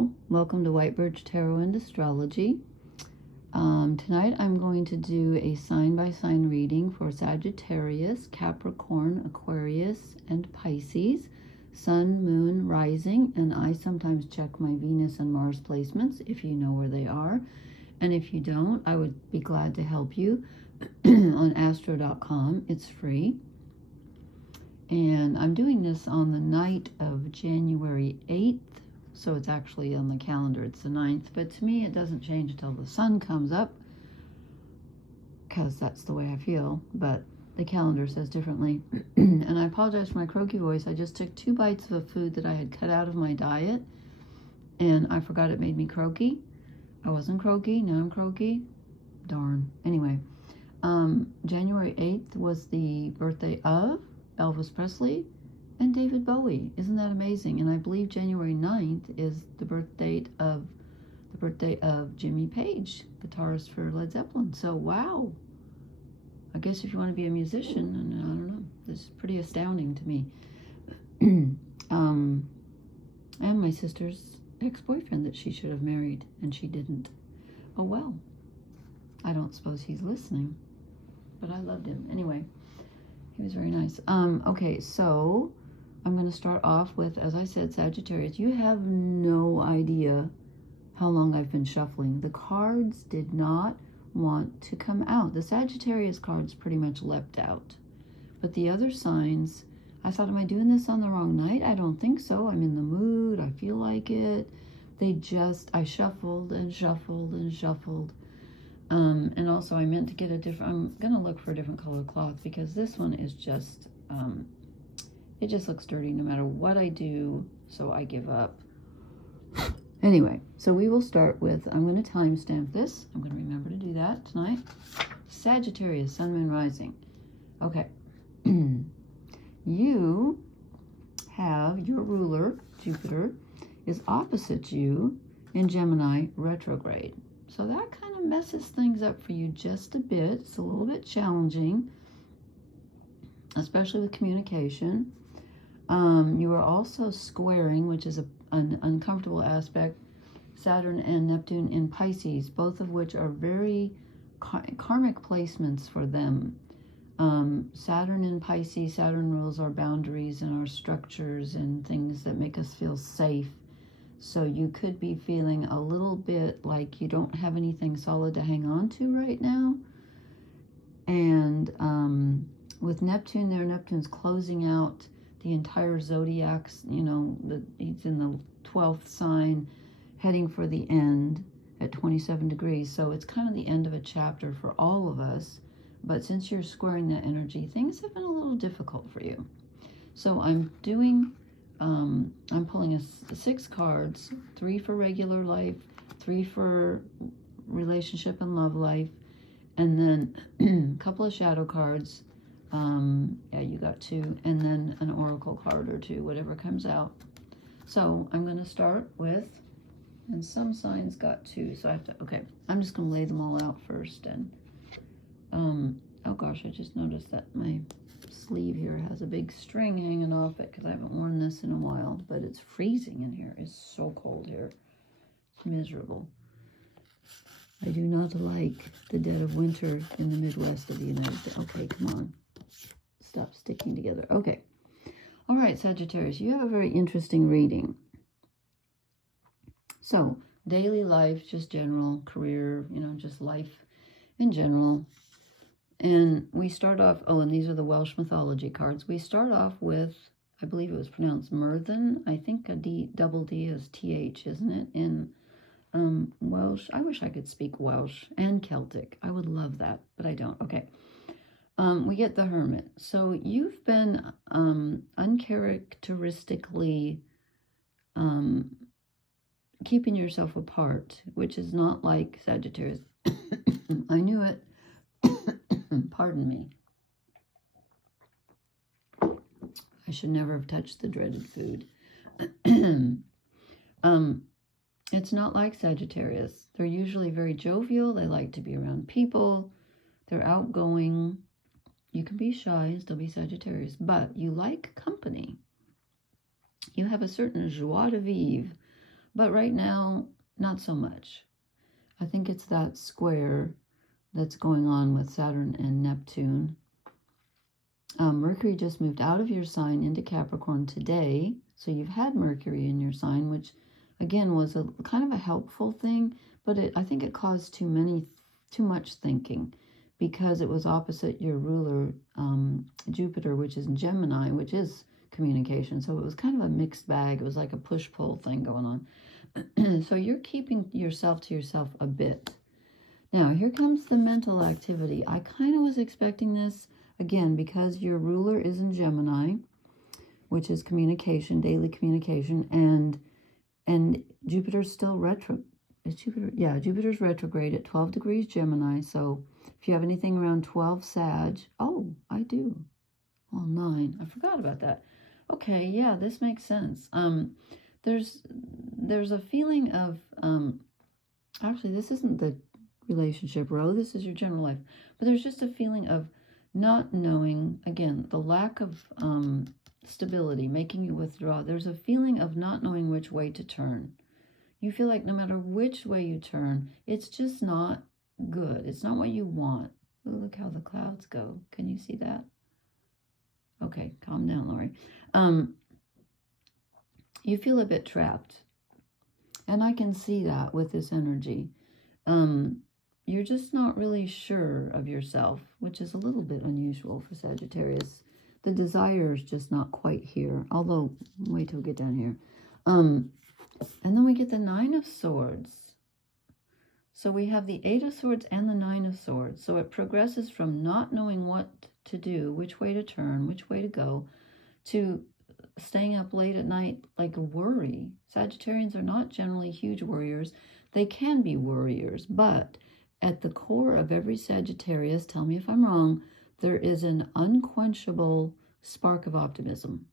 Hello, welcome to White Birch Tarot and Astrology. Tonight I'm going to do a sign-by-sign reading for Sagittarius, Capricorn, Aquarius, and Pisces, Sun, Moon, Rising, and I sometimes check my Venus and Mars placements if you know where they are. And if you don't, I would be glad to help you on astro.com. It's free. And I'm doing this on the night of January 8th. So it's actually on the calendar, it's the 9th. But to me, it doesn't change until the sun comes up, because that's the way I feel. But the calendar says differently. And I apologize for my croaky voice. I just took 2 bites of a food that I had cut out of my diet. And I forgot it made me croaky. I wasn't croaky, now I'm croaky. Darn. Anyway, January 8th was the birthday of Elvis Presley and David Bowie. Isn't that amazing? And I believe January 9th is the birthday of Jimmy Page, guitarist for Led Zeppelin. So wow. I guess if you want to be a musician, and I don't know, this is pretty astounding to me. And my sister's ex-boyfriend that she should have married and she didn't. Oh well. I don't suppose he's listening, but I loved him. Anyway, he was very nice. Okay, so I'm going to start off with, as I said, Sagittarius. You have no idea how long I've been shuffling. The cards did not want to come out. The Sagittarius cards pretty much leapt out. But the other signs, I thought, am I doing this on the wrong night? I don't think so. I'm in the mood. I feel like it. I shuffled and shuffled and shuffled. And also I meant to get a different, I'm going to look for a different color cloth, because this one is just, it just looks dirty no matter what I do, so I give up. Anyway, so we will start with, I'm going to timestamp this. I'm going to remember to do that tonight. Sagittarius, Sun, Moon, Rising. Okay. You have your ruler, Jupiter, is opposite you in Gemini retrograde. So that kind of messes things up for you just a bit. It's a little bit challenging, especially with communication. You are also squaring, which is an uncomfortable aspect, Saturn and Neptune in Pisces, both of which are very karmic placements for them. Saturn in Pisces, Saturn rules our boundaries and our structures and things that make us feel safe. So you could be feeling a little bit like you don't have anything solid to hang on to right now. And with Neptune there, Neptune's closing out the entire zodiacs. You know, he's in the 12th sign, heading for the end at 27 degrees. So it's kind of the end of a chapter for all of us. But since you're squaring that energy, things have been a little difficult for you. So I'm doing... I'm pulling 6 cards, 3 for regular life, 3 for relationship and love life, and then a couple of shadow cards. Yeah, you got 2, and then an oracle card or 2, whatever comes out. So I'm going to start with, and some signs got 2, so I have to, okay, I'm just going to lay them all out first. And, oh gosh, I just noticed that my sleeve here has a big string hanging off it because I haven't worn this in a while, but it's freezing in here. It's so cold here. It's miserable. I do not like the dead of winter in the Midwest of the United States. Okay, come on. Stop sticking together. Okay. All right, Sagittarius, you have a very interesting reading. So, daily life, just general, career, you know, just life in general. And we start off, oh, and these are the Welsh mythology cards. We start off with, I believe it was pronounced Merthin. I think a double D is TH, isn't it? In Welsh. I wish I could speak Welsh and Celtic. I would love that, but I don't. Okay. We get the Hermit. So you've been uncharacteristically keeping yourself apart, which is not like Sagittarius. I knew it. Pardon me. I should never have touched the dreaded food. It's not like Sagittarius. They're usually very jovial. They like to be around people. They're outgoing. You can be shy and still be Sagittarius, but you like company. You have a certain joie de vivre But right now, not so much. I think it's that square that's going on with Saturn and Neptune. Mercury just moved out of your sign into Capricorn today. So you've had Mercury in your sign, which again was a kind of a helpful thing, but I think it caused too much thinking, because it was opposite your ruler, Jupiter, which is in Gemini, which is communication. So it was kind of a mixed bag. It was like a push-pull thing going on. So you're keeping yourself to yourself a bit. Now, here comes the mental activity. I kind of was expecting this, again, because your ruler is in Gemini, which is communication, daily communication, and Jupiter's still retro. Is Jupiter? Yeah, Jupiter's retrograde at 12 degrees Gemini. So if you have anything around 12 Sag, oh, I do. Well, 9. I forgot about that. Okay, yeah, this makes sense. There's a feeling of actually, this isn't the relationship row. This is your general life. But there's just a feeling of not knowing, again, the lack of stability, making you withdraw. There's a feeling of not knowing which way to turn. You feel like no matter which way you turn, it's just not good. It's not what you want. Ooh, look how the clouds go. Can you see that? Okay, calm down, Lori. You feel a bit trapped. And I can see that with this energy. You're just not really sure of yourself, which is a little bit unusual for Sagittarius. The desire is just not quite here. Although, wait till we get down here. And then we get the 9 of Swords. So we have the 8 of Swords and the 9 of Swords. So it progresses from not knowing what to do, which way to turn, which way to go, to staying up late at night like a worry. Sagittarians are not generally huge worriers. They can be worriers, but at the core of every Sagittarius, tell me if I'm wrong, there is an unquenchable spark of optimism.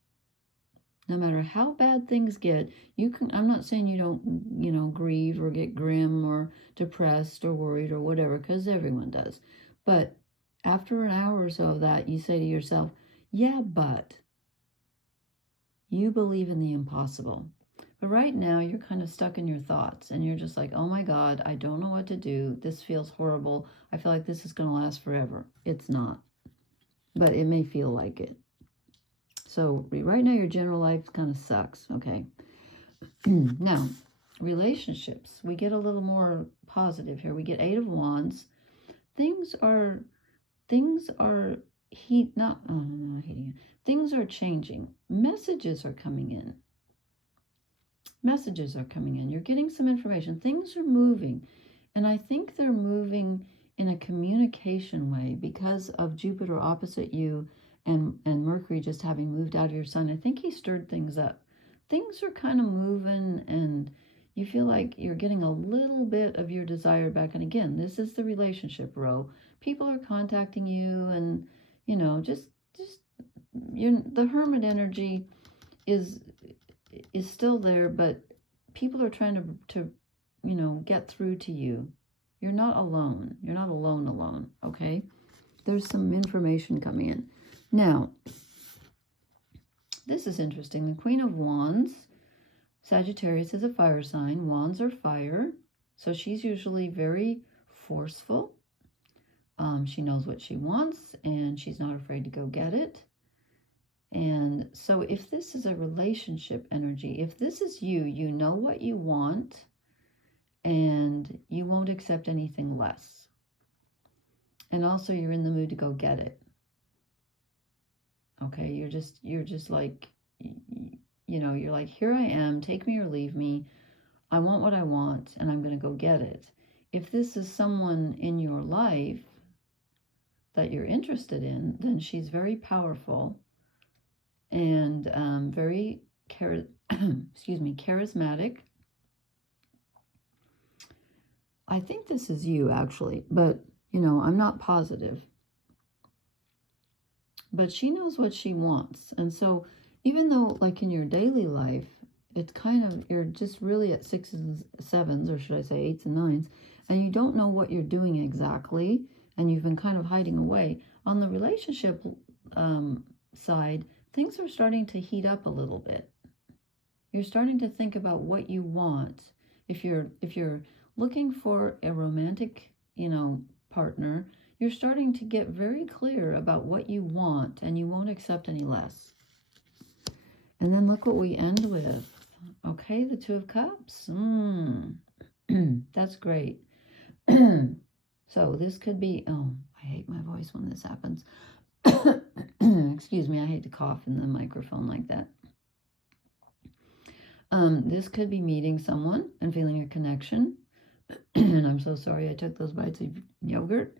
No matter how bad things get, you can, I'm not saying you don't, grieve or get grim or depressed or worried or whatever, because everyone does. But after an hour or so of that, you say to yourself, yeah, but you believe in the impossible. But right now, you're kind of stuck in your thoughts, and you're just like, oh my God, I don't know what to do. This feels horrible. I feel like this is going to last forever. It's not, but it may feel like it. So right now, your general life kind of sucks, okay? Now, relationships. We get a little more positive here. We get 8 of Wands. Things are Things are changing. Messages are coming in. You're getting some information. Things are moving. And I think they're moving in a communication way because of Jupiter opposite you and Mercury just having moved out of your sign. I think he stirred things up. Things are kind of moving, and you feel like you're getting a little bit of your desire back. And again, this is the relationship row. People are contacting you, and just the hermit energy is still there, but people are trying to get through to you. You're not alone. You're not alone, okay? There's some information coming in. Now, this is interesting. The Queen of Wands, Sagittarius is a fire sign. Wands are fire. So she's usually very forceful. She knows what she wants, and she's not afraid to go get it. And so if this is a relationship energy, if this is you, you know what you want, and you won't accept anything less. And also you're in the mood to go get it. Okay, you're just like, you're like, here I am, take me or leave me. I want what I want, and I'm going to go get it. If this is someone in your life that you're interested in, then she's very powerful and very charismatic. I think this is you, actually, but, I'm not positive. But she knows what she wants. And so even though, like in your daily life, it's kind of, you're just really at 6s and 7s, or should I say 8s and 9s, and you don't know what you're doing exactly, and you've been kind of hiding away. On the relationship side, things are starting to heat up a little bit. You're starting to think about what you want. If you're looking for a romantic, partner, you're starting to get very clear about what you want, and you won't accept any less. And then look what we end with. Okay, the Two of Cups. That's great. So this could be, I hate my voice when this happens. Excuse me, I hate to cough in the microphone like that. This could be meeting someone and feeling a connection. And I'm so sorry I took those bites of yogurt.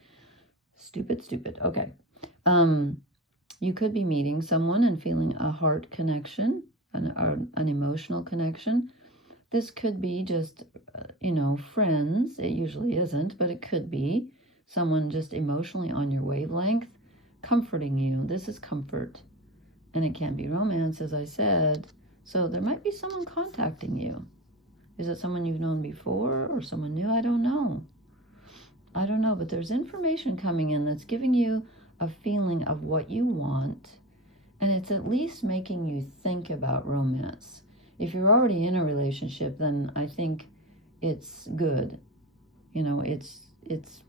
Stupid. Okay. You could be meeting someone and feeling a heart connection, an emotional connection. This could be just, friends. It usually isn't, but it could be someone just emotionally on your wavelength, comforting you. This is comfort. And it can be romance, as I said. So there might be someone contacting you. Is it someone you've known before or someone new? I don't know, but there's information coming in that's giving you a feeling of what you want, and it's at least making you think about romance. If you're already in a relationship, then I think it's good. It's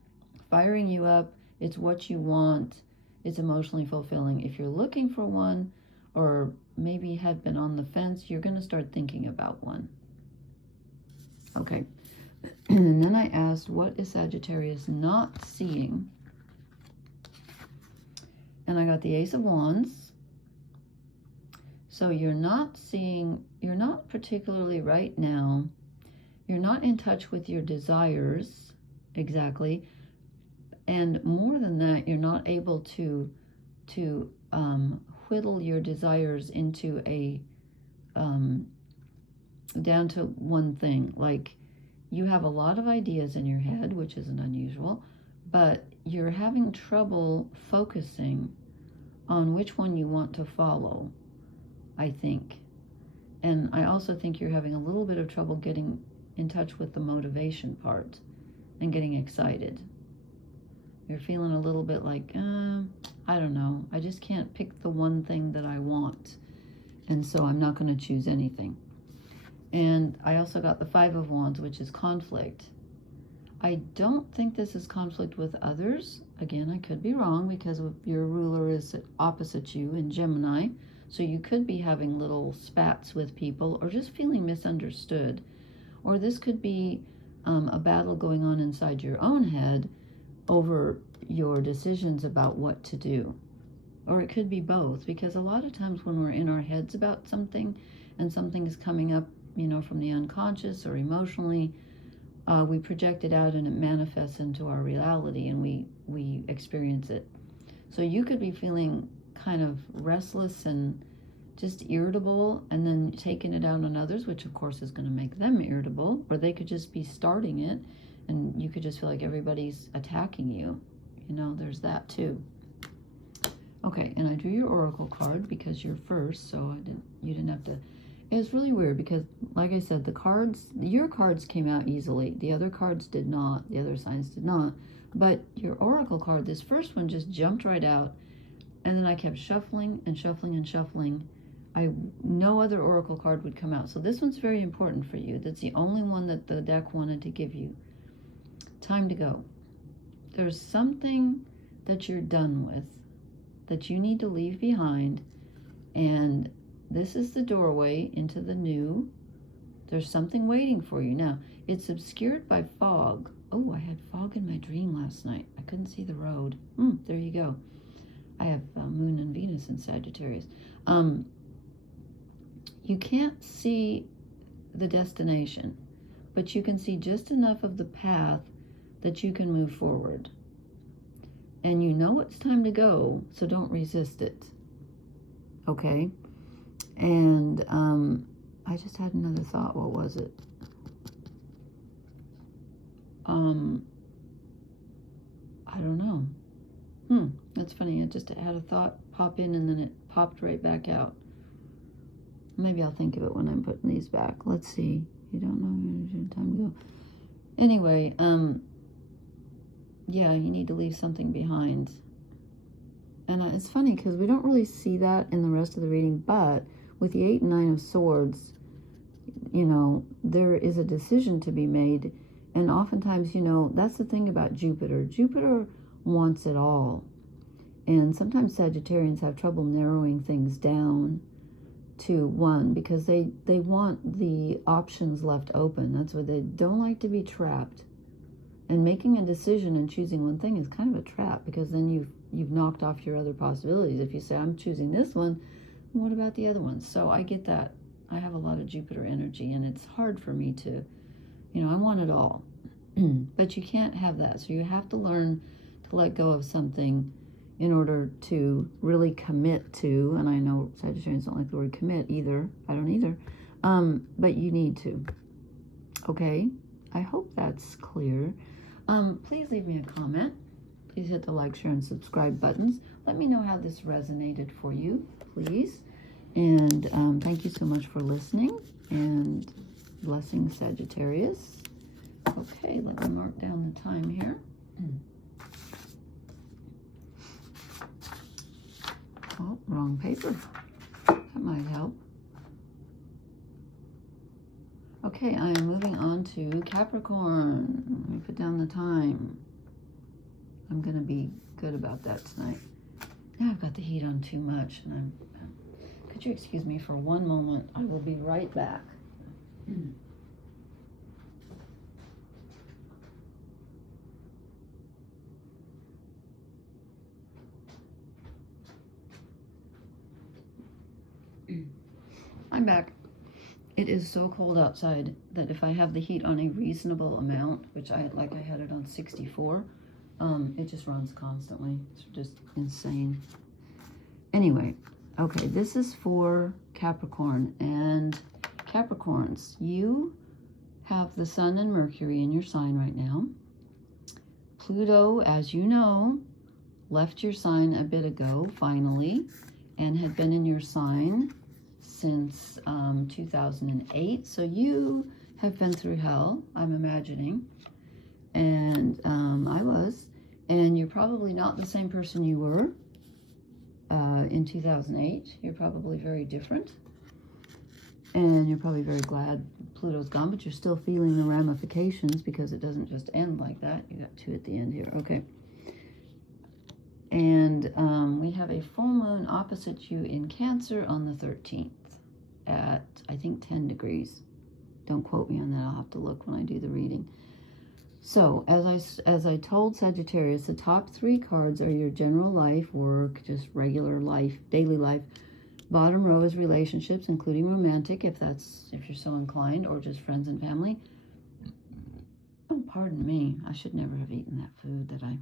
firing you up. It's what you want. It's emotionally fulfilling. If you're looking for one, or maybe have been on the fence, you're going to start thinking about one. Okay. And then I asked, what is Sagittarius not seeing? And I got the Ace of Wands. So you're not particularly right now, you're not in touch with your desires exactly. And more than that, you're not able to whittle your desires into down to one thing. Like, you have a lot of ideas in your head, which isn't unusual, but you're having trouble focusing on which one you want to follow, I think. And I also think you're having a little bit of trouble getting in touch with the motivation part and getting excited. You're feeling a little bit like, I don't know, I just can't pick the one thing that I want, and so I'm not going to choose anything. And I also got the Five of Wands, which is conflict. I don't think this is conflict with others. Again, I could be wrong, because your ruler is opposite you in Gemini. So you could be having little spats with people, or just feeling misunderstood. Or this could be a battle going on inside your own head over your decisions about what to do. Or it could be both, because a lot of times when we're in our heads about something and something is coming up, from the unconscious or emotionally, we project it out and it manifests into our reality, and we experience it. So you could be feeling kind of restless and just irritable, and then taking it out on others, which of course is going to make them irritable. Or they could just be starting it, and you could just feel like everybody's attacking you. There's that too. Okay, and I drew your oracle card because you're first, so you didn't have to. It was really weird because, like I said, your cards came out easily. The other cards did not. The other signs did not. But your oracle card, this first one, just jumped right out. And then I kept shuffling and shuffling and shuffling. No other oracle card would come out. So this one's very important for you. That's the only one that the deck wanted to give you. Time to go. There's something that you're done with, that you need to leave behind. And this is the doorway into the new. There's something waiting for you. Now, it's obscured by fog. Oh, I had fog in my dream last night. I couldn't see the road. There you go. I have Moon and Venus in Sagittarius. You can't see the destination, but you can see just enough of the path that you can move forward. And you know it's time to go, so don't resist it. Okay? And I just had another thought. What was it? I don't know. That's funny. I just had a thought pop in and then it popped right back out. Maybe I'll think of it when I'm putting these back. Let's see. You don't know. Time to go. Anyway, yeah, you need to leave something behind. And it's funny because we don't really see that in the rest of the reading, but with the 8 and 9 of Swords, you know, there is a decision to be made. And oftentimes, you know, that's the thing about Jupiter. Jupiter wants it all. And sometimes Sagittarians have trouble narrowing things down to one because they want the options left open. That's what they don't like, to be trapped. And making a decision and choosing one thing is kind of a trap, because then you've knocked off your other possibilities. If you say, I'm choosing this one, what about the other ones? So I get that. I have a lot of Jupiter energy, and it's hard for me to, you know, I want it all. But you can't have that. So you have to learn to let go of something in order to really commit to, and I know Sagittarians don't like the word commit either. I don't either. But you need to. Okay? I hope that's clear. Please leave me a comment. Please hit the like, share, and subscribe buttons. Let me know how this resonated for you, please. And thank you so much for listening. And blessings, Sagittarius. Okay, let me mark down the time here. Oh, wrong paper. That might help. Okay, I am moving on to Capricorn. Let me put down the time. I'm going to be good about that tonight. Now I've got the heat on too much, and could you excuse me for one moment? I will be right back. I'm back. It is so cold outside that if I have the heat on a reasonable amount, which I had it on 64, it just runs constantly. It's just insane. Anyway, okay, this is for Capricorn. And Capricorns, you have the Sun and Mercury in your sign right now. Pluto, as you know, left your sign a bit ago, finally, and had been in your sign since 2008. So you have been through hell, I'm imagining. And I was. And you're probably not the same person you were in 2008. You're probably very different. And you're probably very glad Pluto's gone, but you're still feeling the ramifications, because it doesn't just end like that. You got two at the end here. Okay. And we have a full moon opposite you in Cancer on the 13th at, I think, 10 degrees. Don't quote me on that. I'll have to look when I do the reading. So, as I told Sagittarius, the top three cards are your general life, work, just regular life, daily life. Bottom row is relationships, including romantic, if you're so inclined, or just friends and family. Oh, pardon me. I should never have eaten that food that I...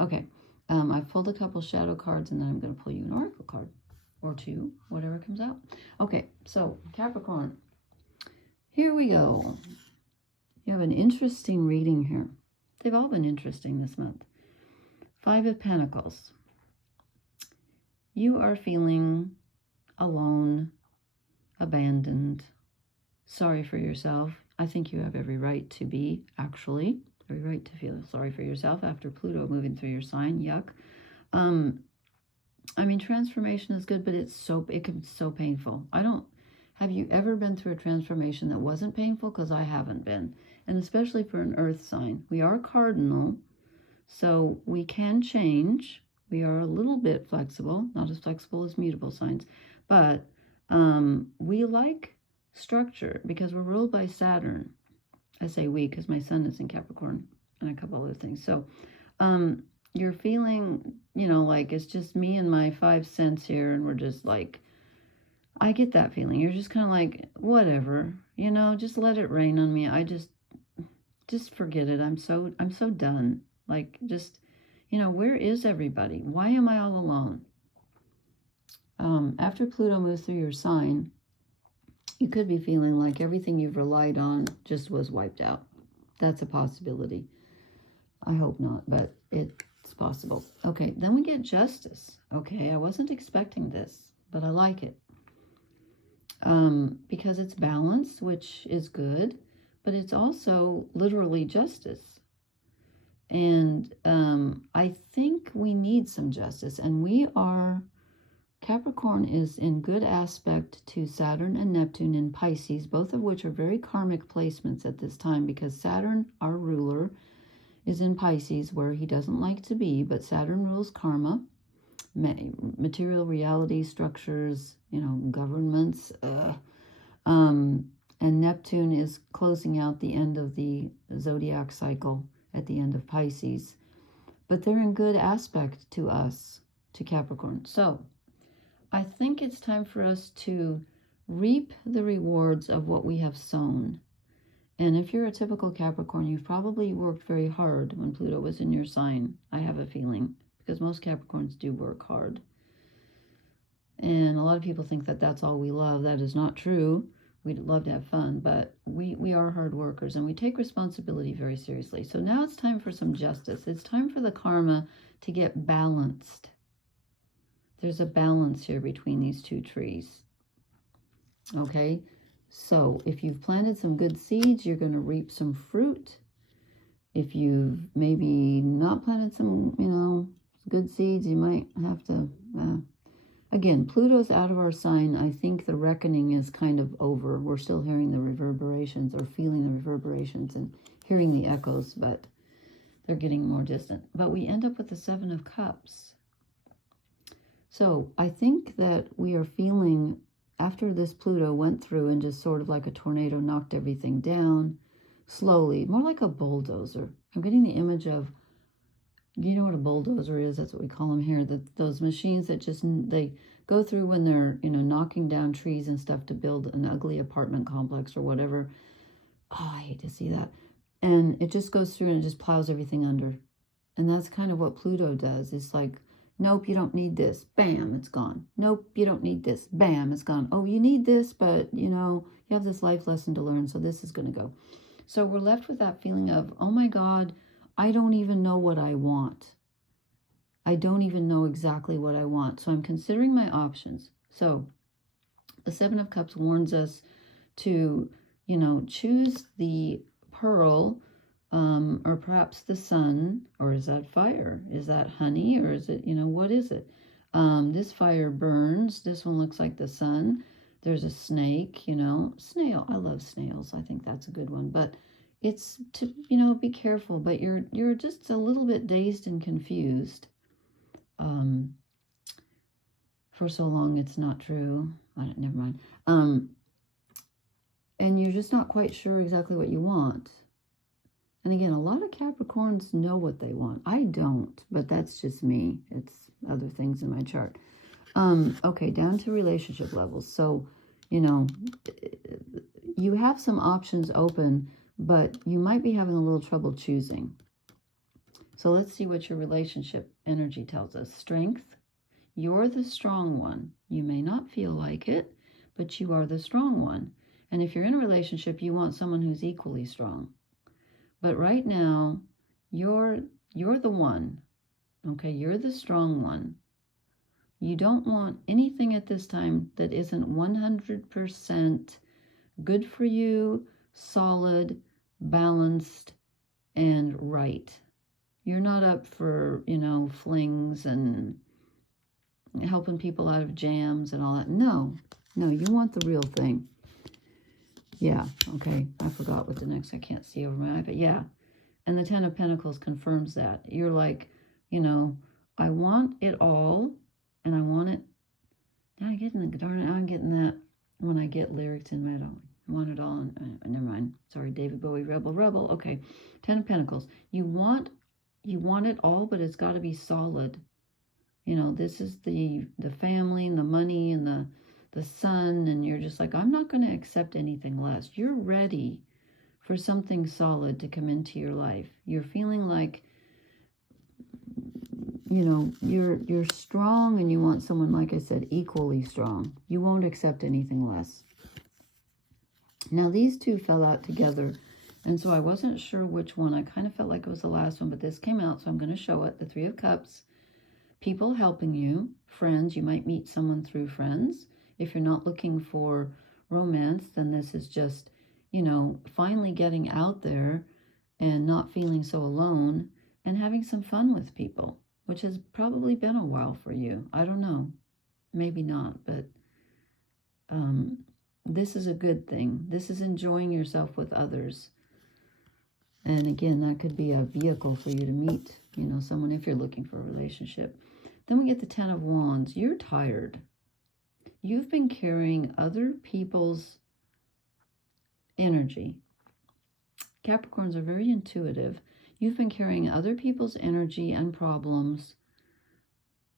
Okay. I've pulled a couple shadow cards, and then I'm going to pull you an oracle card. Or two, whatever comes out. Okay, so Capricorn. Here we go. You have an interesting reading here. They've all been interesting this month. 5 of Pentacles. You are feeling alone, abandoned, sorry for yourself. I think you have every right to be, actually. Every right to feel sorry for yourself after Pluto moving through your sign. Yuck. I mean, transformation is good, but it can be so painful. Have you ever been through a transformation that wasn't painful? Because I haven't been. And especially for an earth sign. We are cardinal, so we can change. We are a little bit flexible, not as flexible as mutable signs. But we like structure because we're ruled by Saturn. I say we because my sun is in Capricorn and a couple other things. So you're feeling, like it's just me and my 5 cents here, and we're just like, I get that feeling. You're just kind of like, whatever, just let it rain on me. I just forget it. I'm so done. Like, just, where is everybody? Why am I all alone? After Pluto moves through your sign, you could be feeling like everything you've relied on just was wiped out. That's a possibility. I hope not, but it's possible. Okay, then we get Justice. Okay, I wasn't expecting this, but I like it. Because it's balance, which is good, but it's also literally justice. And I think we need some justice, and we are Capricorn is in good aspect to Saturn and Neptune in Pisces, both of which are very karmic placements at this time, because Saturn, our ruler, is in Pisces, where he doesn't like to be, but Saturn rules karma, material reality, structures, governments, and Neptune is closing out the end of the zodiac cycle at the end of Pisces. But they're in good aspect to us, to Capricorn. So I think it's time for us to reap the rewards of what we have sown. And if you're a typical Capricorn, you've probably worked very hard when Pluto was in your sign. I have a feeling, because most Capricorns do work hard. And a lot of people think that that's all we love. That is not true. We'd love to have fun, but we are hard workers, and we take responsibility very seriously. So now it's time for some justice. It's time for the karma to get balanced. There's a balance here between these two trees. Okay, so if you've planted some good seeds, you're going to reap some fruit. If you've maybe not planted some, good seeds, you might have to... Again, Pluto's out of our sign. I think the reckoning is kind of over. We're still hearing the reverberations, or feeling the reverberations and hearing the echoes, but they're getting more distant. But we end up with the Seven of Cups. So I think that we are feeling, after this Pluto went through and just sort of like a tornado knocked everything down, slowly, more like a bulldozer. I'm getting the image of, you know what a bulldozer is? That's what we call them here. Those machines that just, they go through when they're, knocking down trees and stuff to build an ugly apartment complex or whatever. Oh, I hate to see that. And it just goes through and it just plows everything under. And that's kind of what Pluto does. It's like, nope, you don't need this. Bam, it's gone. Nope, you don't need this. Bam, it's gone. Oh, you need this, but, you have this life lesson to learn, so this is going to go. So we're left with that feeling of, oh my God, I don't even know what I want. I don't even know exactly what I want. So I'm considering my options. So the Seven of Cups warns us to, choose the pearl, or perhaps the sun, or is that fire? Is that honey, or is it, what is it? This fire burns. This one looks like the sun. There's a snake, snail. I love snails. I think that's a good one. But it's to, be careful, but you're just a little bit dazed and confused. For so long, it's not true. Never mind. And you're just not quite sure exactly what you want. And again, a lot of Capricorns know what they want. I don't, but that's just me. It's other things in my chart. Okay, down to relationship levels. So, you have some options open, but you might be having a little trouble choosing. So let's see what your relationship energy tells us. Strength. You're the strong one. You may not feel like it, but you are the strong one. And if you're in a relationship, you want someone who's equally strong. But right now, you're the one. Okay, you're the strong one. You don't want anything at this time that isn't 100% good for you, solid, balanced, and right. You're not up for, flings and helping people out of jams and all that. No, you want the real thing. Yeah, okay, I forgot what the next, I can't see over my eye, but yeah. And the Ten of Pentacles confirms that. You're like, I want it all, and I want it. Now I'm getting that when I get lyrics in my own. I want it all, never mind. Sorry, David Bowie, Rebel. Okay, Ten of Pentacles. You want it all, but it's got to be solid. This is the family and the money and the sun, and you're just like, I'm not going to accept anything less. You're ready for something solid to come into your life. You're feeling like, you're strong, and you want someone, like I said, equally strong. You won't accept anything less. Now, these two fell out together, and so I wasn't sure which one. I kind of felt like it was the last one, but this came out, so I'm going to show it. The Three of Cups, people helping you, friends. You might meet someone through friends. If you're not looking for romance, then this is just, finally getting out there and not feeling so alone and having some fun with people, which has probably been a while for you. I don't know. maybe not, but this is a good thing. This is enjoying yourself with others. And again, that could be a vehicle for you to meet, you know, someone if you're looking for a relationship. Then we get the Ten of Wands. You're tired. You've been carrying other people's energy. Capricorns are very intuitive. You've been carrying other people's energy and problems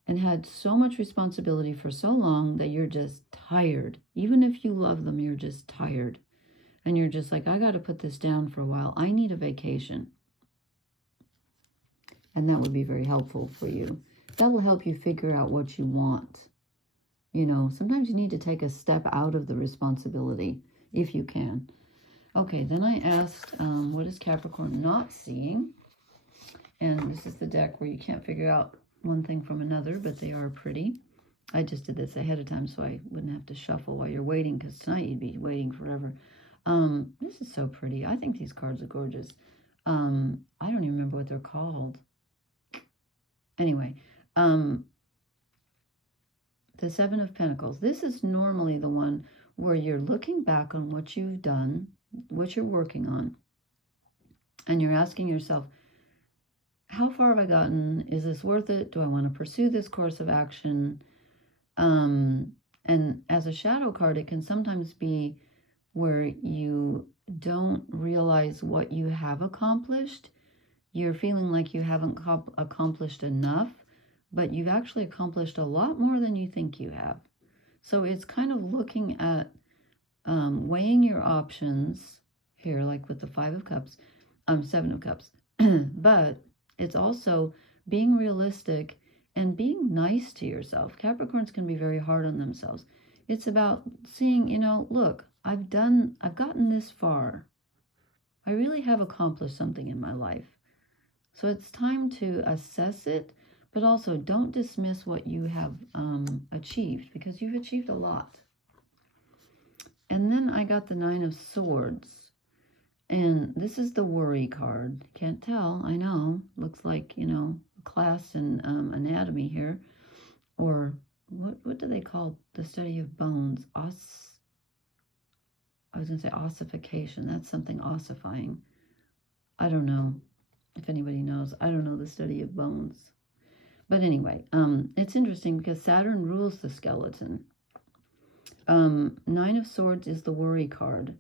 and had so much responsibility for so long that you're just tired. Even if you love them, you're just tired. And you're just like, I got to put this down for a while. I need a vacation. And that would be very helpful for you. That will help you figure out what you want. You know, sometimes you need to take a step out of the responsibility, if you can. Okay, then I asked, what is Capricorn not seeing? And this is the deck where you can't figure out one thing from another, but they are pretty. I just did this ahead of time so I wouldn't have to shuffle while you're waiting, because tonight you'd be waiting forever. This is so pretty. I think these cards are gorgeous. I don't even remember what they're called. Anyway, the Seven of Pentacles. This is normally the one where you're looking back on what you've done, what you're working on, and you're asking yourself, how far have I gotten? Is this worth it? Do I want to pursue this course of action? And as a shadow card, it can sometimes be where you don't realize what you have accomplished. You're feeling like you haven't accomplished enough, but you've actually accomplished a lot more than you think you have. So it's kind of looking at weighing your options here, like with the Seven of Cups. But it's also being realistic and being nice to yourself. Capricorns can be very hard on themselves. It's about seeing, you know, look, I've gotten this far. I really have accomplished something in my life. So it's time to assess it, but also don't dismiss what you have achieved, because you've achieved a lot. And then I got the Nine of Swords. And this is the worry card. Can't tell, I know. Looks like, you know, a class in anatomy here. Or what do they call the study of bones? I was going to say ossification. That's something ossifying. I don't know if anybody knows. I don't know the study of bones. But anyway, it's interesting because Saturn rules the skeleton. Nine of Swords is the worry card.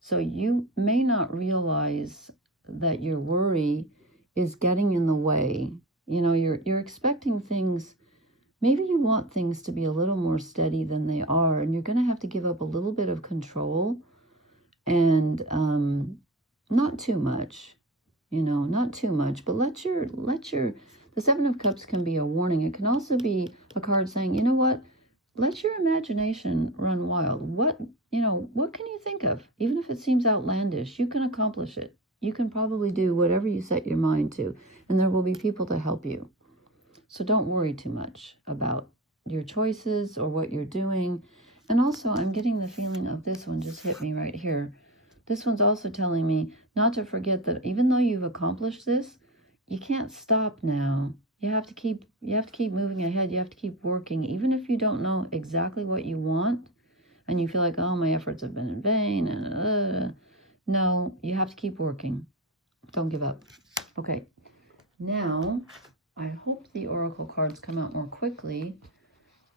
So you may not realize that your worry is getting in the way. You know, you're expecting things. Maybe you want things to be a little more steady than they are, and you're going to have to give up a little bit of control, and not too much. You know, not too much, but the Seven of Cups can be a warning. It can also be a card saying, you know what? Let your imagination run wild. What can you think of? Even if it seems outlandish, you can accomplish it. You can probably do whatever you set your mind to, and there will be people to help you. So don't worry too much about your choices or what you're doing. And also, I'm getting the feeling of this one just hit me right here. This one's also telling me not to forget that even though you've accomplished this, you can't stop now. You have to keep moving ahead. You have to keep working, even if you don't know exactly what you want, and you feel like, oh, my efforts have been in vain. And no, you have to keep working. Don't give up. Okay, now I hope the oracle cards come out more quickly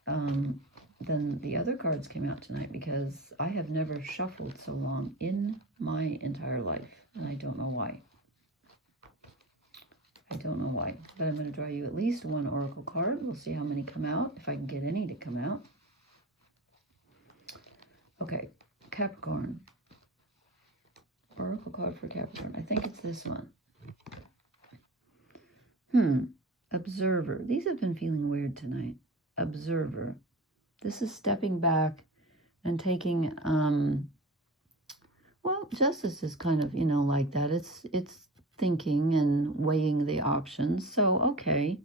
than the other cards came out tonight, because I have never shuffled so long in my entire life, and I don't know why. I don't know why, but I'm going to draw you at least one oracle card. We'll see how many come out, if I can get any to come out. Okay, Capricorn. Oracle card for Capricorn. I think it's this one. Observer. These have been feeling weird tonight. Observer. This is stepping back and taking, well, justice is kind of, you know, like that. It's thinking and weighing the options. So, okay,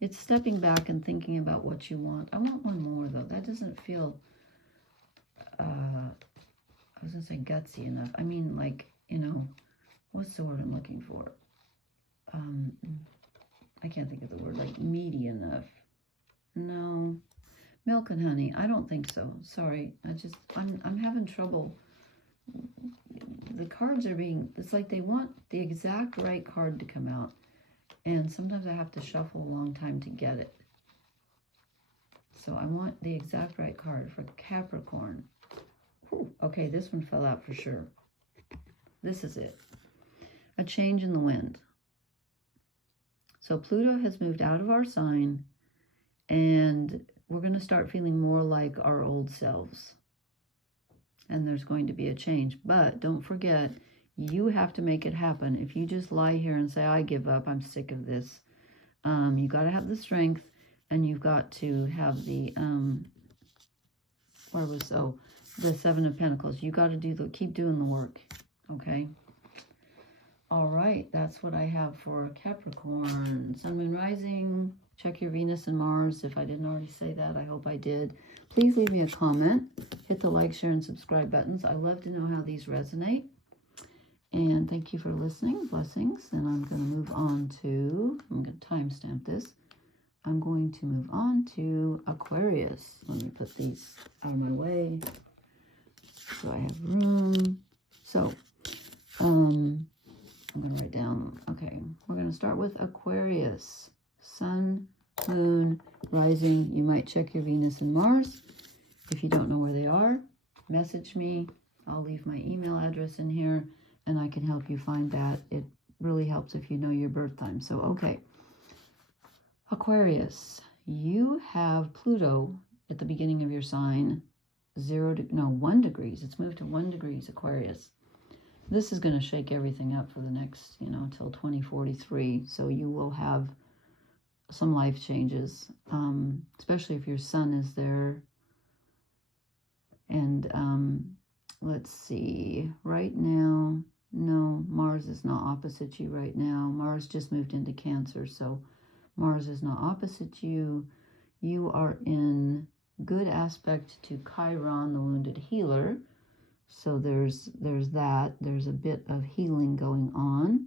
it's stepping back and thinking about what you want. I want one more, though. That doesn't feel, I was going to say gutsy enough. I mean, like, you know, what's the word I'm looking for? I can't think of the word, like meaty enough. No, Milk and honey. I don't think so. Sorry. I'm having trouble. The cards are being, it's like they want the exact right card to come out. And sometimes I have to shuffle a long time to get it. So I want the exact right card for Capricorn. Whew, okay, this one fell out for sure. This is it. A change in the wind. So Pluto has moved out of our sign, and we're going to start feeling more like our old selves. And there's going to be a change. But don't forget, you have to make it happen. If you just lie here and say, I give up, I'm sick of this, you got to have the strength, and you've got to have the, the Seven of Pentacles. You got to keep doing the work, okay? All right, that's what I have for Capricorn. Sun, Moon, Rising. Check your Venus and Mars. If I didn't already say that, I hope I did. Please leave me a comment. Hit the like, share, and subscribe buttons. I love to know how these resonate. And thank you for listening. Blessings. And I'm going to move on to, I'm going to timestamp this. I'm going to move on to Aquarius. Let me put these out of my way so I have room. So, I'm going to write down, okay, we're going to start with Aquarius. Sun, Moon, Rising. You might check your Venus and Mars. If you don't know where they are, message me. I'll leave my email address in here, and I can help you find that. It really helps if you know your birth time. So, okay. Aquarius, you have Pluto at the beginning of your sign, 1 degrees. It's moved to 1 degrees, Aquarius. This is going to shake everything up for the next, till 2043. So you will have some life changes, especially if your sun is there. And let's see, right now, no, Mars is not opposite you right now. Mars just moved into Cancer, so Mars is not opposite you. You are in good aspect to Chiron, the wounded healer. So there's that. There's a bit of healing going on.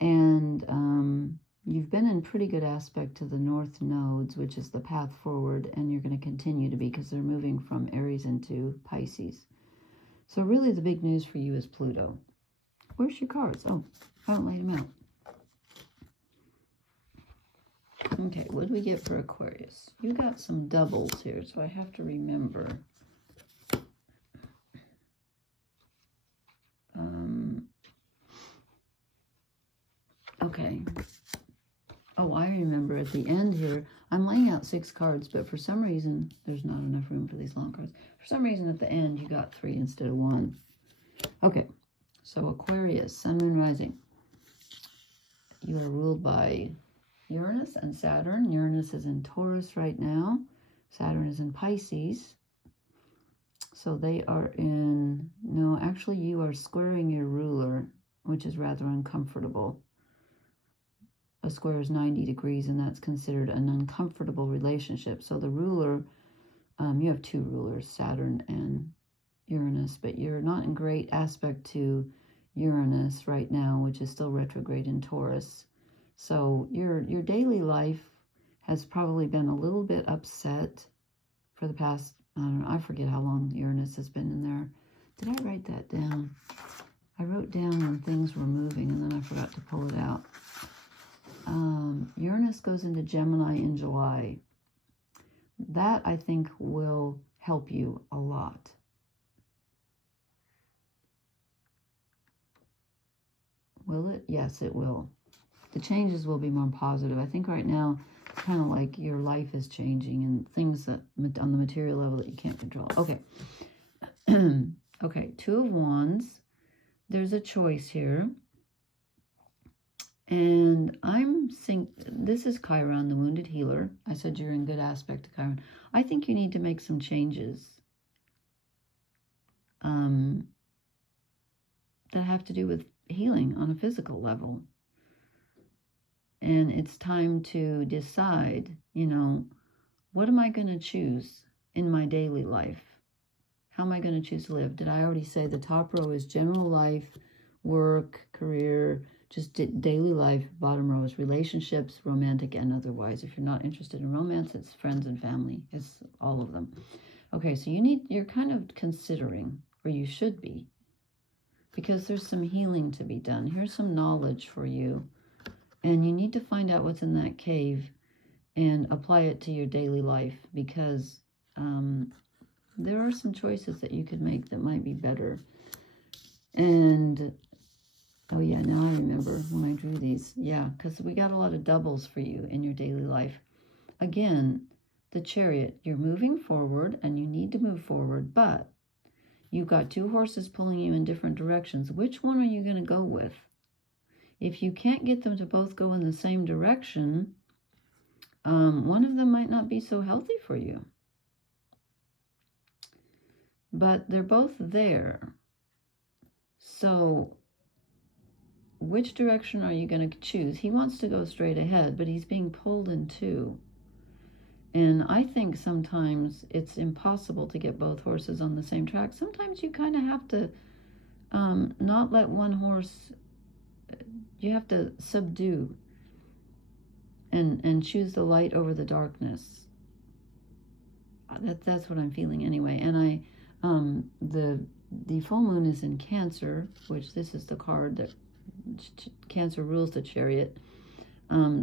And you've been in pretty good aspect to the North nodes, which is the path forward, and you're going to continue to be because they're moving from Aries into Pisces. So really the big news for you is Pluto. Where's your cards? Oh, I haven't laid them out. Okay, what do we get for Aquarius? You got some doubles here, so I have to remember. Okay. Oh, I remember at the end here, I'm laying out 6 cards, but for some reason, there's not enough room for these long cards. For some reason, at the end, you got 3 instead of 1. Okay, so Aquarius, Sun, Moon, Rising. You are ruled by Uranus and Saturn. Uranus is in Taurus right now. Saturn is in Pisces. So they are in, no, actually you are squaring your ruler, which is rather uncomfortable. A square is 90 degrees, and that's considered an uncomfortable relationship. So the ruler, you have 2 rulers, Saturn and Uranus, but you're not in great aspect to Uranus right now, which is still retrograde in Taurus. So your daily life has probably been a little bit upset for the past, I don't know, I forget how long Uranus has been in there. Did I write that down? I wrote down when things were moving, and then I forgot to pull it out. Uranus goes into Gemini in July. That, I think, will help you a lot. Will it? Yes, it will. The changes will be more positive. I think right now, it's kind of like your life is changing and things that on the material level that you can't control. Okay. Okay, 2 of Wands. There's a choice here. And this is Chiron, the wounded healer. I said you're in good aspect to Chiron. I think you need to make some changes that have to do with healing on a physical level. And it's time to decide, what am I going to choose in my daily life? How am I going to choose to live? Did I already say the top row is general life, work, career, Just daily life. Bottom row is relationships, romantic and otherwise. If you're not interested in romance, it's friends and family. It's all of them. Okay, so you're kind of considering, or you should be, because there's some healing to be done. Here's some knowledge for you. And you need to find out what's in that cave and apply it to your daily life, because there are some choices that you could make that might be better. And, oh yeah, now I remember when I drew these. Yeah, because we got a lot of doubles for you in your daily life. Again, the Chariot, you're moving forward and you need to move forward, but you've got two horses pulling you in different directions. Which one are you going to go with? If you can't get them to both go in the same direction, one of them might not be so healthy for you. But they're both there. So which direction are you going to choose? He wants to go straight ahead, but he's being pulled in two. And I think sometimes it's impossible to get both horses on the same track. Sometimes you kind of have to not let one horse, you have to subdue and choose the light over the darkness. That's what I'm feeling anyway. And the full moon is in Cancer, which this is the card that Cancer rules the Chariot.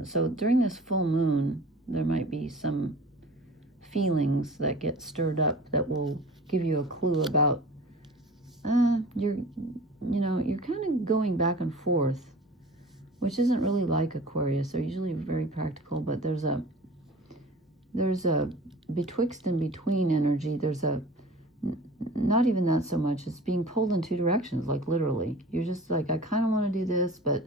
So during this full moon, there might be some feelings that get stirred up that will give you a clue about you're kind of going back and forth, which isn't really like Aquarius. They're usually very practical, but there's a betwixt and between energy. There's a not even that so much. It's being pulled in two directions, like literally. You're just like, I kind of want to do this, but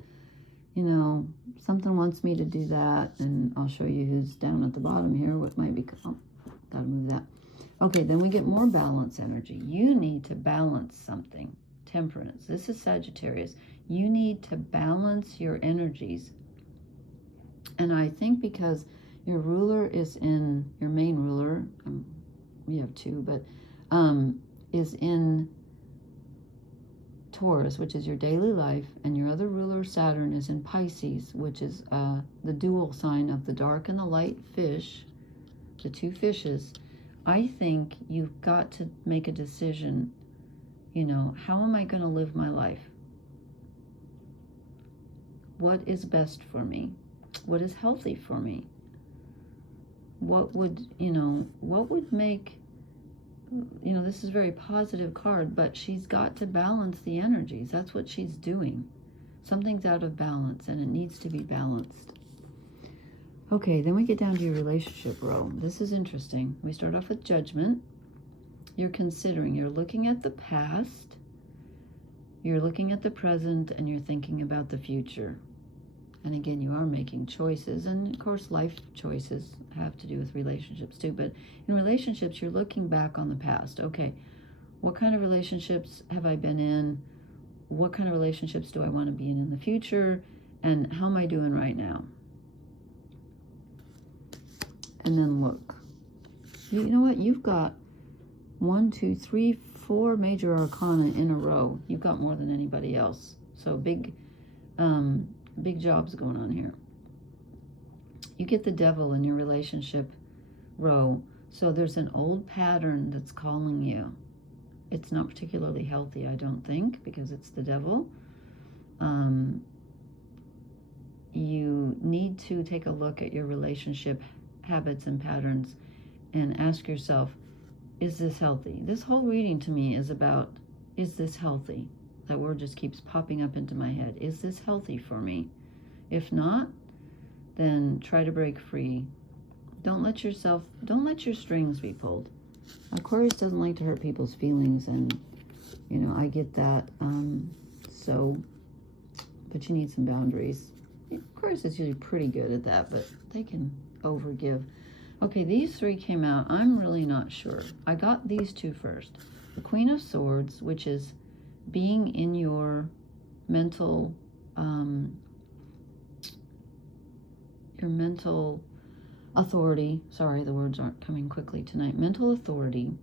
something wants me to do that. And I'll show you who's down at the bottom here, what might be, gotta move that. Okay, then we get more balance energy. You need to balance something. Temperance. This is Sagittarius. You need to balance your energies. And I think because your ruler is in, your main ruler, we have two, but is in Taurus, which is your daily life, and your other ruler, Saturn, is in Pisces, which is the dual sign of the dark and the light fish, the two fishes. I think you've got to make a decision, how am I going to live my life? What is best for me? What is healthy for me? What would make, this is a very positive card, but she's got to balance the energies. That's what she's doing. Something's out of balance and it needs to be balanced. Okay, then we get down to your relationship row. This is interesting. We start off with Judgment. You're considering, you're looking at the past, you're looking at the present, and you're thinking about the future. And again, you are making choices, and of course life choices have to do with relationships too, but in relationships, you're looking back on the past. Okay, what kind of relationships have I been in? What kind of relationships do I want to be in the future? And how am I doing right now? And then look. You know what? You've got 1, 2, 3, 4 major arcana in a row. You've got more than anybody else. So big jobs going on here. You get the Devil in your relationship row. So there's an old pattern that's calling you. It's not particularly healthy, I don't think, because it's the Devil. You need to take a look at your relationship habits and patterns and ask yourself, is this healthy? This whole reading to me is about, is this healthy? That word just keeps popping up into my head. Is this healthy for me? If not, then try to break free. Don't let your strings be pulled. Aquarius doesn't like to hurt people's feelings, and I get that. But you need some boundaries. Aquarius is usually pretty good at that, but they can overgive. Okay, these three came out. I'm really not sure. I got these two first. The Queen of Swords, which is being in your mental authority. Sorry, the words aren't coming quickly tonight. Mental authority.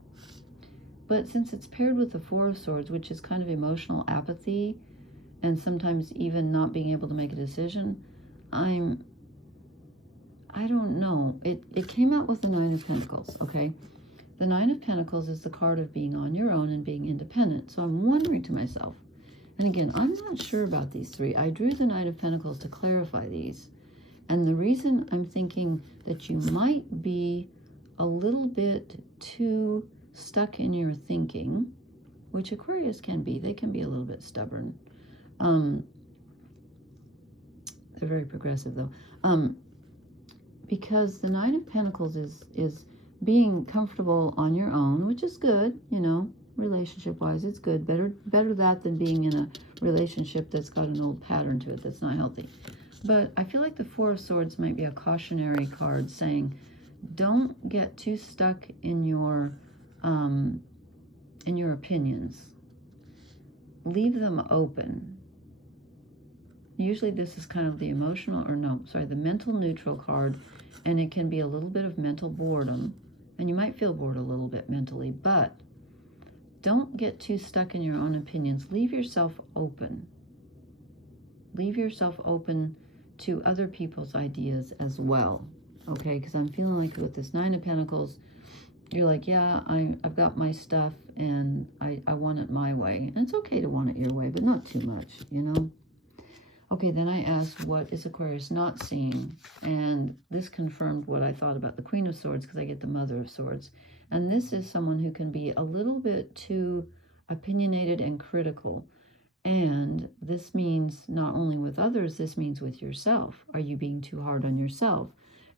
But since it's paired with the Four of Swords, which is kind of emotional apathy and sometimes even not being able to make a decision. I don't know. It came out with the Nine of Pentacles, okay? The Nine of Pentacles is the card of being on your own and being independent. So I'm wondering to myself, and again, I'm not sure about these three. I drew the Nine of Pentacles to clarify these. And the reason I'm thinking that you might be a little bit too stuck in your thinking, which Aquarius can be. They can be a little bit stubborn. They're very progressive, though. Because the Nine of Pentacles is being comfortable on your own, which is good, you know, relationship-wise. It's good. Better that than being in a relationship that's got an old pattern to it that's not healthy. But I feel like the Four of Swords might be a cautionary card saying, don't get too stuck in your opinions. Leave them open. Usually this is kind of the the mental neutral card, and it can be a little bit of mental boredom, and you might feel bored a little bit mentally, but don't get too stuck in your own opinions. Leave yourself open. Leave yourself open to other people's ideas as well, okay? Because I'm feeling like with this Nine of Pentacles, you're like, yeah, I've got my stuff, and I want it my way. And it's okay to want it your way, but not too much, you know? Okay, then I asked, what is Aquarius not seeing? And this confirmed what I thought about the Queen of Swords, because I get the Mother of Swords. And this is someone who can be a little bit too opinionated and critical. And this means not only with others, this means with yourself. Are you being too hard on yourself?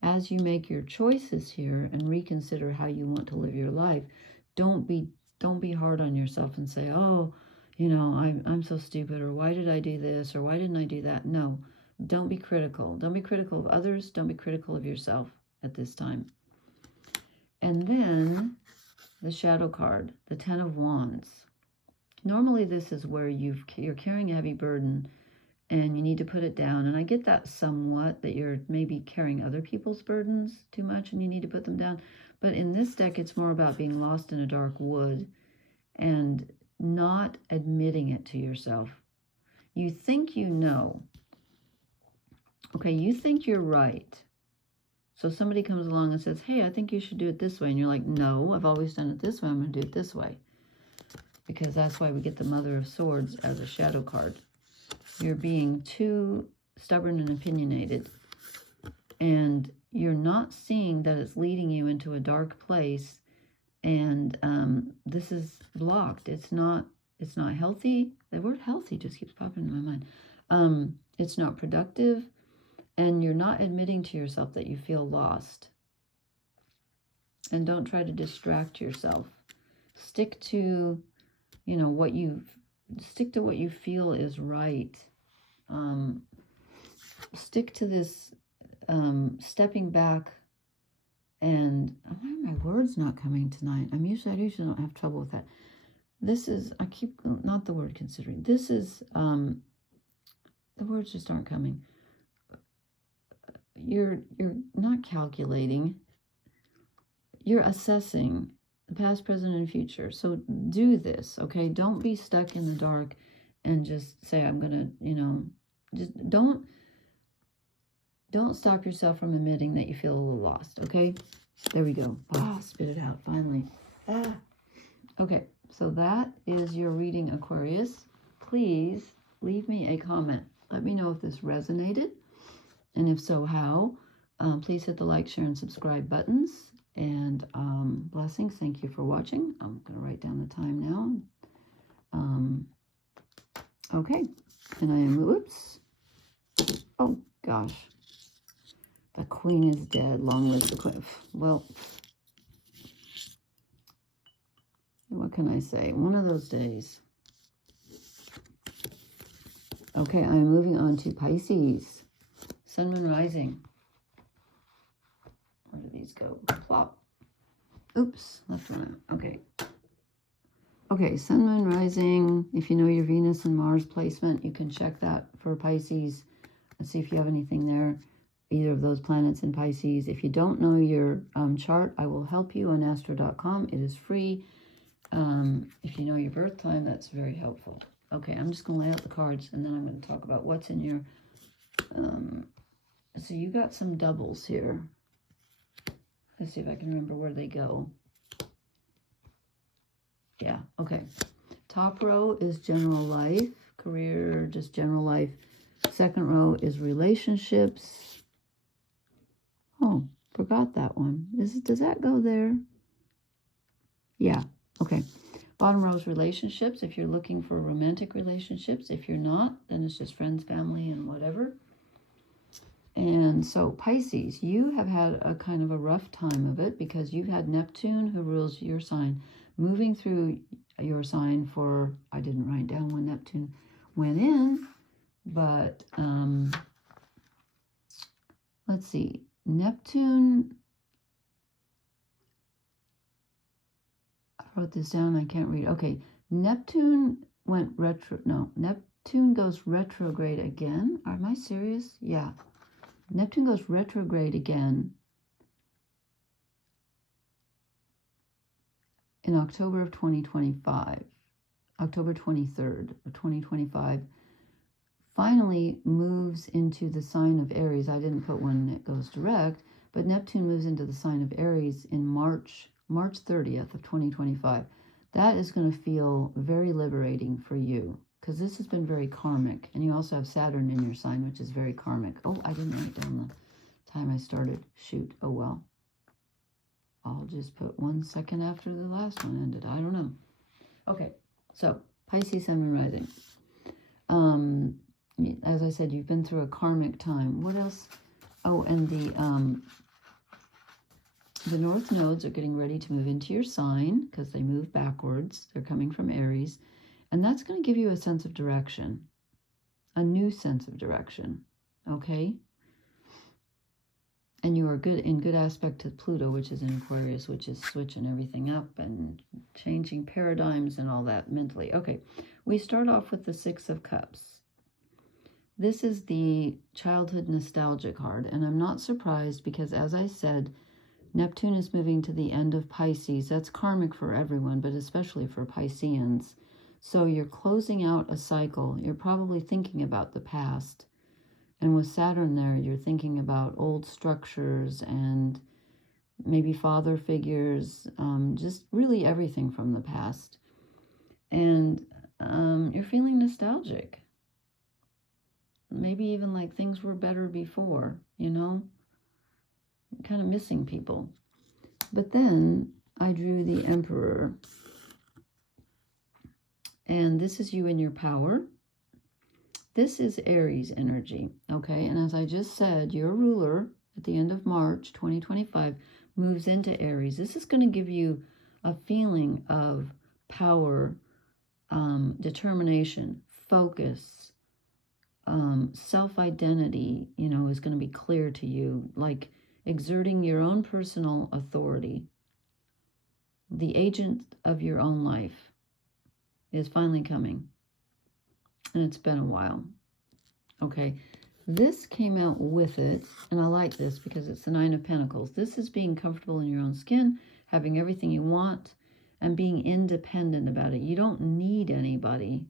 As you make your choices here and reconsider how you want to live your life, don't be hard on yourself and say, oh, you know, I'm so stupid, or why did I do this, or why didn't I do that? No, don't be critical. Don't be critical of others. Don't be critical of yourself at this time. And then the shadow card, the Ten of Wands. Normally this is where you're carrying a heavy burden and you need to put it down. And I get that somewhat, that you're maybe carrying other people's burdens too much and you need to put them down. But in this deck, it's more about being lost in a dark wood and not admitting it to yourself. You think you know. Okay, you think you're right. So somebody comes along and says, hey, I think you should do it this way. And you're like, no, I've always done it this way. I'm going to do it this way. Because that's why we get the Mother of Swords as a shadow card. You're being too stubborn and opinionated. And you're not seeing that it's leading you into a dark place. And this is blocked. It's not healthy. The word healthy just keeps popping in my mind. It's not productive. And you're not admitting to yourself that you feel lost. And don't try to distract yourself. Stick to, you know, what you feel is right. Stick to this stepping back. And why are my words not coming tonight? I usually don't have trouble with that. This is, not the word considering. This is, the words just aren't coming. You're not calculating. You're assessing the past, present, and future. So do this, okay? Don't be stuck in the dark and just say, I'm going to, you know, just don't stop yourself from admitting that you feel a little lost, okay? There we go. Ah, spit it out, finally. Ah. Okay, so that is your reading, Aquarius. Please leave me a comment. Let me know if this resonated, and if so, how. Please hit the like, share, and subscribe buttons. And blessings. Thank you for watching. I'm going to write down the time now. Okay, and I am, oops. Oh, gosh. The Queen is dead. Long live the Queen. Well, what can I say? One of those days. Okay, I'm moving on to Pisces. Sun, Moon, Rising. Where do these go? Plop. Oops, left one. Okay. Okay, Sun, Moon, Rising. If you know your Venus and Mars placement, you can check that for Pisces and see if you have anything there. Either of those planets in Pisces. If you don't know your chart, I will help you on astro.com. It is free. If you know your birth time, that's very helpful. Okay, I'm just going to lay out the cards, and then I'm going to talk about what's in your... So you got some doubles here. Let's see if I can remember where they go. Yeah, okay. Top row is general life, career, just general life. Second row is relationships. Oh, forgot that one. Does that go there? Yeah, okay. Bottom row is relationships. If you're looking for romantic relationships, if you're not, then it's just friends, family, and whatever. And so Pisces, you have had a kind of a rough time of it because you've had Neptune, who rules your sign, moving through your sign for, I didn't write down when Neptune went in, but let's see, Neptune, I wrote this down, I can't read. Okay, Neptune went retro, no, Neptune goes retrograde again. Am I serious? Yeah. Neptune goes retrograde again in October of 2025, October 23rd of 2025, finally moves into the sign of Aries. I didn't put when it goes direct, but Neptune moves into the sign of Aries in March 30th of 2025. That is going to feel very liberating for you because this has been very karmic. And you also have Saturn in your sign, which is very karmic. Oh, I didn't write down the time I started. Shoot. Oh, well. I'll just put 1 second after the last one ended. I don't know. Okay. So, Pisces, Sun, and Rising. As I said, you've been through a karmic time. What else? Oh, and the North nodes are getting ready to move into your sign because they move backwards. They're coming from Aries. And that's going to give you a sense of direction, a new sense of direction, okay? And you are in good aspect to Pluto, which is in Aquarius, which is switching everything up and changing paradigms and all that mentally. Okay, we start off with the Six of Cups. This is the childhood nostalgia card, and I'm not surprised because, as I said, Neptune is moving to the end of Pisces. That's karmic for everyone, but especially for Pisceans. So you're closing out a cycle. You're probably thinking about the past. And with Saturn there, you're thinking about old structures and maybe father figures, just really everything from the past. And you're feeling nostalgic. Maybe even like things were better before, you know? Kind of missing people. But then I drew the Emperor. And this is you in your power. This is Aries energy, okay? And as I just said, your ruler at the end of March 2025 moves into Aries. This is going to give you a feeling of power, determination, focus, self-identity, you know, is going to be clear to you, like exerting your own personal authority. The agent of your own life is finally coming. And it's been a while. Okay. This came out with it, and I like this because it's the Nine of Pentacles. This is being comfortable in your own skin, having everything you want, and being independent about it. You don't need anybody.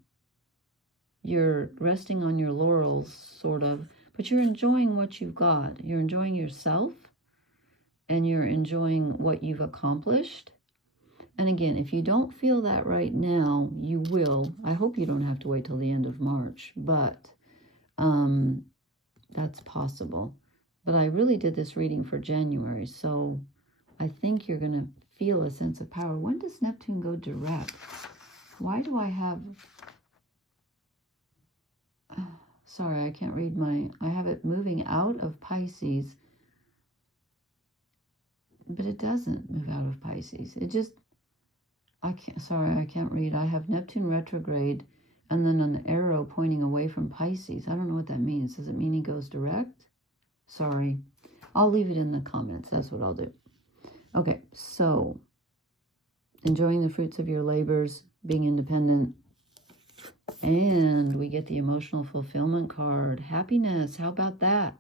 You're resting on your laurels, sort of, but you're enjoying what you've got. You're enjoying yourself, and you're enjoying what you've accomplished. And again, if you don't feel that right now, you will. I hope you don't have to wait till the end of March, but that's possible. But I really did this reading for January, so I think you're going to feel a sense of power. When does Neptune go direct? Why do I have... sorry, I can't read I have it moving out of Pisces, but it doesn't move out of Pisces. It just... I can't read. I have Neptune retrograde and then an arrow pointing away from Pisces. I don't know what that means. Does it mean he goes direct? Sorry. I'll leave it in the comments. That's what I'll do. Okay, so enjoying the fruits of your labors, being independent. And we get the emotional fulfillment card. Happiness. How about that?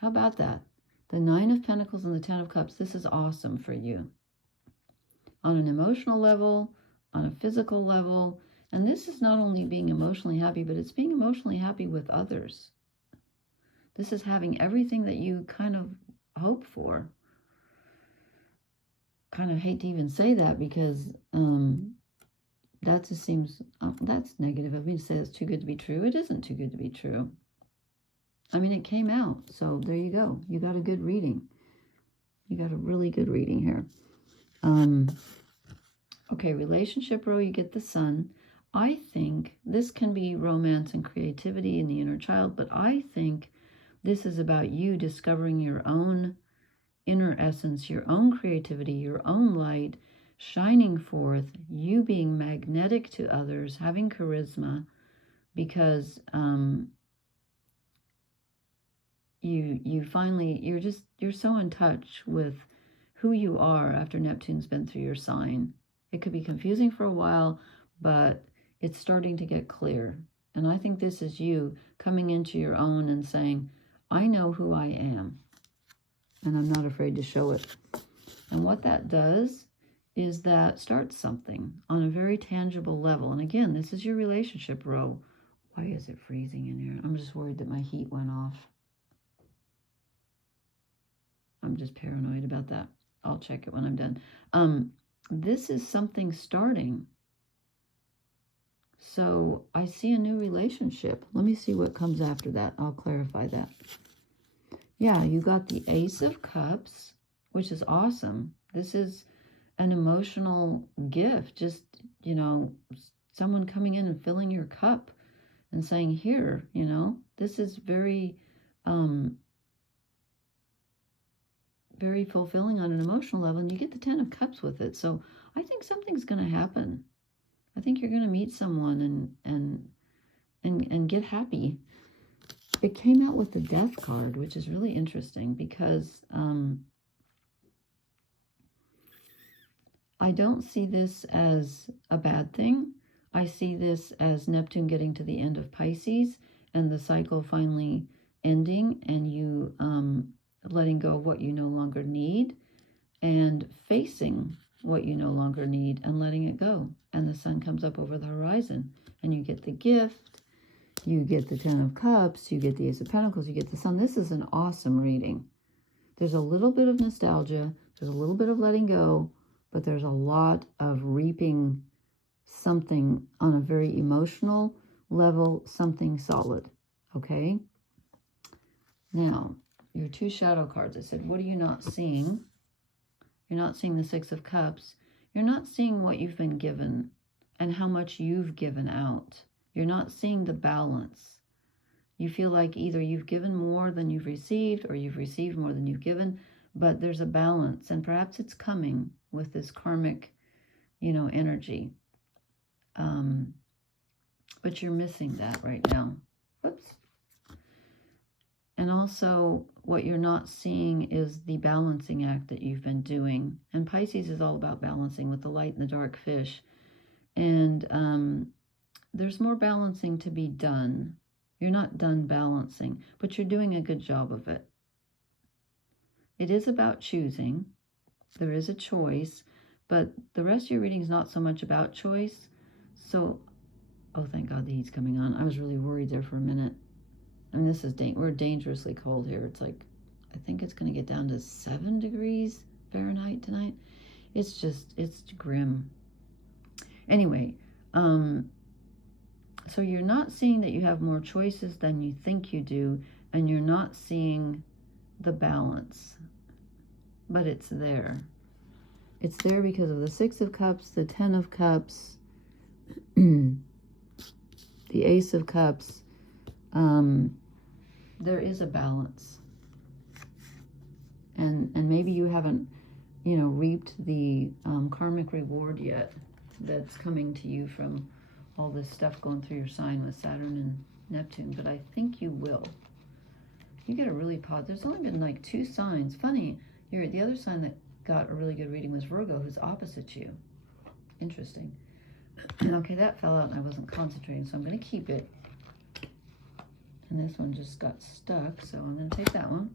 How about that? The Nine of Pentacles and the Ten of Cups. This is awesome for you. On an emotional level, on a physical level, And this is not only being emotionally happy, but it's being emotionally happy with others. This is having everything that you kind of hope for. Kind of hate to even say that because that just seems, that's negative. I mean, to say it's too good to be true. It isn't too good to be true. I mean, it came out. So there you go. You got a good reading. You got a really good reading here. Okay, relationship row, you get the Sun. I think this can be romance and creativity in the inner child, but I think this is about you discovering your own inner essence, your own creativity, your own light, shining forth, you being magnetic to others, having charisma, because you finally, you're so in touch with who you are after Neptune's been through your sign. It could be confusing for a while, but it's starting to get clear. And I think this is you coming into your own and saying, I know who I am, and I'm not afraid to show it. And what that does is that starts something on a very tangible level. And again, this is your relationship row. Why is it freezing in here? I'm just worried that my heat went off. I'm just paranoid about that. I'll check it when I'm done. This is something starting. So I see a new relationship. Let me see what comes after that. I'll clarify that. Yeah, you got the Ace of Cups, which is awesome. This is an emotional gift. Just, you know, someone coming in and filling your cup and saying, here, you know, this is very, very fulfilling on an emotional level. And you get the 10 of Cups with it. So I think something's going to happen. I think you're going to meet someone and get happy. It came out with the Death card, which is really interesting because I don't see this as a bad thing. I see this as Neptune getting to the end of Pisces and the cycle finally ending, and you letting go of what you no longer need and facing what you no longer need and letting it go. And the Sun comes up over the horizon and you get the gift. You get the 10 of Cups, you get the Ace of Pentacles, you get the Sun. This is an awesome reading. There's a little bit of nostalgia, there's a little bit of letting go, but there's a lot of reaping something on a very emotional level, something solid, okay? Now, your 2 shadow cards. I said, what are you not seeing? You're not seeing the 6 of Cups. You're not seeing what you've been given and how much you've given out. You're not seeing the balance. You feel like either you've given more than you've received or you've received more than you've given, but there's a balance, and perhaps it's coming with this karmic, you know, energy. But you're missing that right now. Whoops. And also, what you're not seeing is the balancing act that you've been doing. And Pisces is all about balancing with the light and the dark fish. And there's more balancing to be done. You're not done balancing, but you're doing a good job of it. It is about choosing. There is a choice, but the rest of your reading is not so much about choice. So, oh, thank God the heat's coming on. I was really worried there for a minute. I mean, this is, we're dangerously cold here. It's like, I think it's going to get down to 7 degrees Fahrenheit tonight. It's just, it's grim. Anyway, so you're not seeing that you have more choices than you think you do, and you're not seeing the balance, but it's there. It's there because of the 6 of Cups, the 10 of Cups, the Ace of Cups. There is a balance. And maybe you haven't, you know, reaped the karmic reward yet that's coming to you from all this stuff going through your sign with Saturn and Neptune, but I think you will. You get a really there's only been like 2 signs. Funny, the other sign that got a really good reading was Virgo, who's opposite you. Interesting. Okay, that fell out and I wasn't concentrating, so I'm going to keep it. And this one just got stuck, so I'm going to take that one.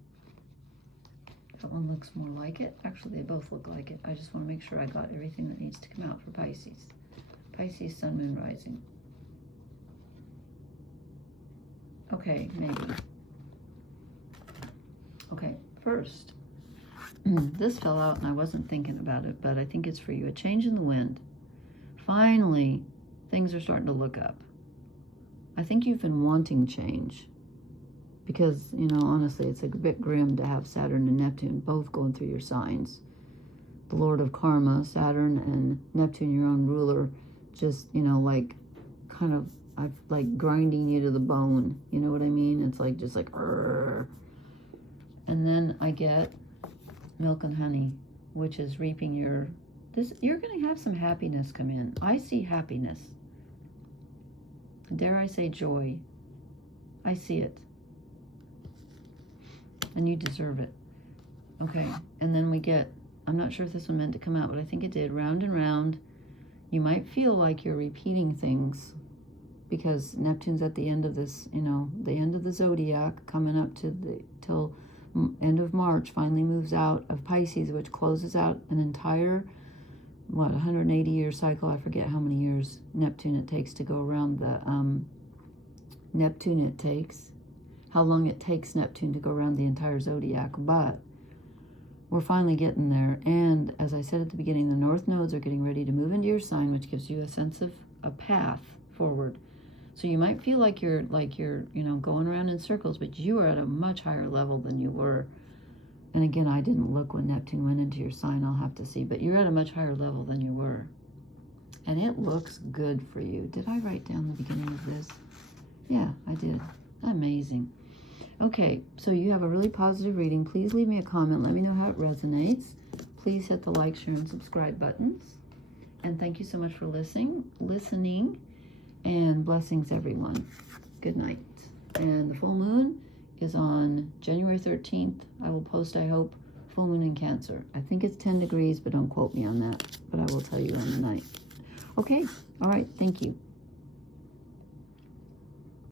That one looks more like it. Actually, they both look like it. I just want to make sure I got everything that needs to come out for Pisces. Pisces, Sun, Moon, Rising. Okay, maybe. Okay, first, this fell out and I wasn't thinking about it, but I think it's for you. A change in the wind. Finally, things are starting to look up. I think you've been wanting change because, you know, honestly, it's a bit grim to have Saturn and Neptune both going through your signs. The Lord of Karma, Saturn, and Neptune, your own ruler, just, you know, like kind of like grinding you to the bone. You know what I mean? It's like just like, Rrr. And then I get milk and honey, which is reaping your, you're going to have some happiness come in. I see happiness. Dare I say joy. I see it. And you deserve it. Okay, and then we get, I'm not sure if this one meant to come out, but I think it did, round and round. You might feel like you're repeating things because Neptune's at the end of this, you know, the end of the zodiac, coming up to till end of March, finally moves out of Pisces, which closes out an entire, 180-year cycle. I forget how many years Neptune it takes to go around the, how long it takes Neptune to go around the entire zodiac, but we're finally getting there. And as I said at the beginning, the north nodes are getting ready to move into your sign, which gives you a sense of a path forward. So you might feel like you're, you know, going around in circles, but you are at a much higher level than you were. And again, I didn't look when Neptune went into your sign. I'll have to see, but you're at a much higher level than you were. And it looks good for you. Did I write down the beginning of this? Yeah, I did. Amazing. Okay, so you have a really positive reading. Please leave me a comment. Let me know how it resonates. Please hit the like, share, and subscribe buttons. And thank you so much for listening. And blessings, everyone. Good night. And the full moon is on January 13th. I will post, I hope, full moon in Cancer. I think it's 10 degrees, but don't quote me on that. But I will tell you on the night. Okay. All right. Thank you.